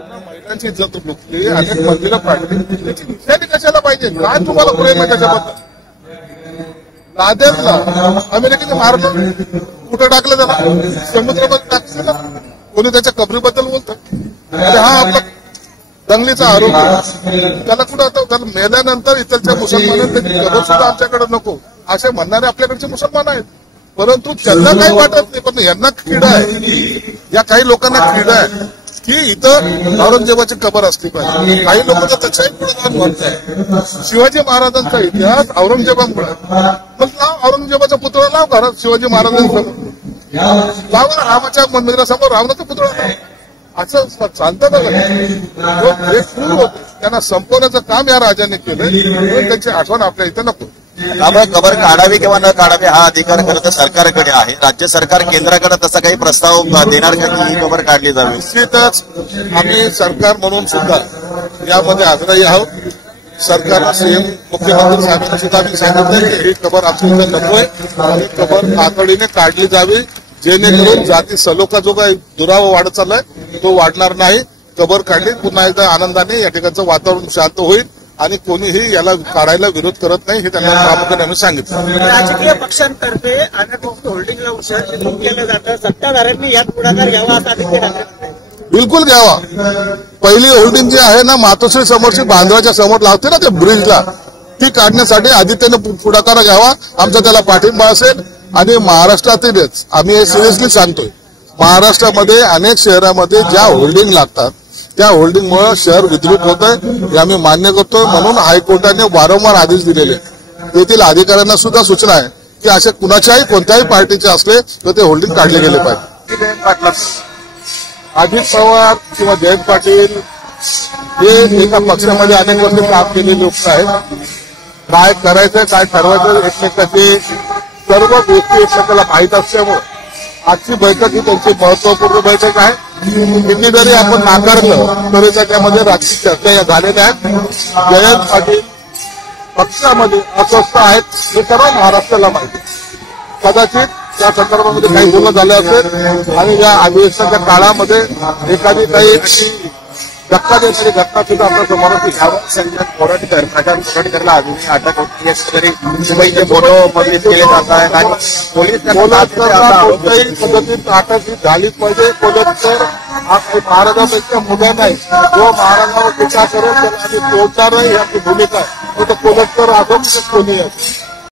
महिलांची इज्जत लुटली, अनेक मंदिरं पाडली, त्याची निशाणी कशाला पाहिजे? काय तुम्हाला प्रेम आहे त्याच्याबद्दल? लादेनला अमेरिकेच्या महाराष्ट्रात कुठं टाकलं त्याला? समुद्रामध्ये टाकलं ना? कोणी त्याच्या कबरीबद्दल बोलतं? हा आपला दंगलीचा आरोप आहे. त्याला कुठं आता त्याला मेल्यानंतर इतरच्या मुसलमानांना त्याची कबर सुद्धा आमच्याकडे नको असे म्हणणारे आपल्याकडचे मुसलमान आहेत. परंतु त्यांना काही वाटत नाही. पण यांना किडा आहे, या काही लोकांना किडा आहे की इथं औरंगजेबाची कबर असली पाहिजे. काही लोक तर त्याच्याही पुढे जाऊन म्हणतात शिवाजी महाराजांचा इतिहास औरंगजेबामुळे. मग लाव औरंगजेबाचा पुतळा लाव घरात शिवाजी महाराजांसमोर, लाव रामाच्या मंदिरासमोर रावणाचा पुतळा लाव. असं चालतं का? हे फूल होते, त्यांना संपवण्याचं काम या राजाने केलं. त्याची आठवण आपल्या इथं नको. त्यामुळे कबर काढावी किंवा न काढावी हा अधिकार खरं तर सरकारकडे आहे. राज्य सरकार केंद्राकडे तसा काही प्रस्ताव देणार का की ही कबर काढली जावी? निश्चितच आम्ही सरकार म्हणून सुद्धा यामध्ये आग्रही आहोत. सरकारला सीएम मुख्यमंत्री साहेबांना सुद्धा आम्ही सांगितलं की ही कबर आपल्याला नकोय आणि कबर तातडीने काढली जावी, जेणेकरून जाती सलोखा जो काही दुरावा वाढत चाललाय तो वाढणार नाही. कबर काढली, पुन्हा एकदा आनंदाने या ठिकाणचं वातावरण शांत होईल आणि कोणीही याला काढायला विरोध करत नाही हे त्यांना प्रामुख्याने आम्ही सांगितलं. राजकीय पक्षांतर्फे अनेक होल्डिंगला उशीर केलं जातं. सत्ताधाऱ्यांनी यात पुढाकार घ्यावा असा आदित्य बिलकुल घ्यावा. पहिली होल्डिंग जी आहे ना मातोश्री समोरची बांद्राच्या समोर लावते ना त्या ब्रिजला, ती काढण्यासाठी आदित्यने पुढाकार घ्यावा. आमचा त्याला पाठिंबा असेल. आणि महाराष्ट्रातीलच आम्ही हे सिरियसली सांगतोय, महाराष्ट्रामध्ये अनेक शहरामध्ये ज्या होल्डिंग लागतात त्या होल्डिंगमुळे शहर विद्रुप होत आहे हे आम्ही मान्य करतोय. म्हणून हायकोर्टाने वारंवार आदेश दिलेले, येथील अधिकाऱ्यांना सुद्धा सूचना आहे की असे कुणाच्याही कोणत्याही पार्टीचे असले तर ते होल्डिंग काढले गेले पाहिजे. अजित पवार किंवा जयंत पाटील हे एका पक्षामध्ये अनेक वर्ष काम केलेले लोक आहेत. काय करायचंय काय ठरवायचं एकमेकाची सर्व गोष्टी एकमेकाला माहीत असल्यामुळे आजची बैठक ही त्यांची महत्वपूर्ण बैठक आहे. किती जरी आपण नाकारलं तरी त्याच्यामध्ये राजकीय चर्चा झालेल्या आहेत. जयंत पाटील पक्षामध्ये अस्वस्थ आहेत हे सर्व महाराष्ट्राला माहिती. कदाचित त्या संदर्भामध्ये काही बोलणं झालं असेल आणि या अधिवेशनाच्या काळामध्ये एखादी काही धक्का देणारी घटना सुद्धा आपल्या समोर घ्यावं. संजय कोराडकर, प्रशांत कोराडकरला अजूनही अटक होती तरी मुंबईचे फोटो पब्लिश केले जात आहेत आणि पोलीस कोणत्याही पद्धतीत अटक ही झालीच पाहिजे. कोल्हटकर हा काही महाराजांपेक्षा मुद्दा नाही. जो महाराजांवर टीका करेल त्याला आम्ही तोडणार नाही ही आपली भूमिका आहे. कोल्हटकर असो कोणी असो.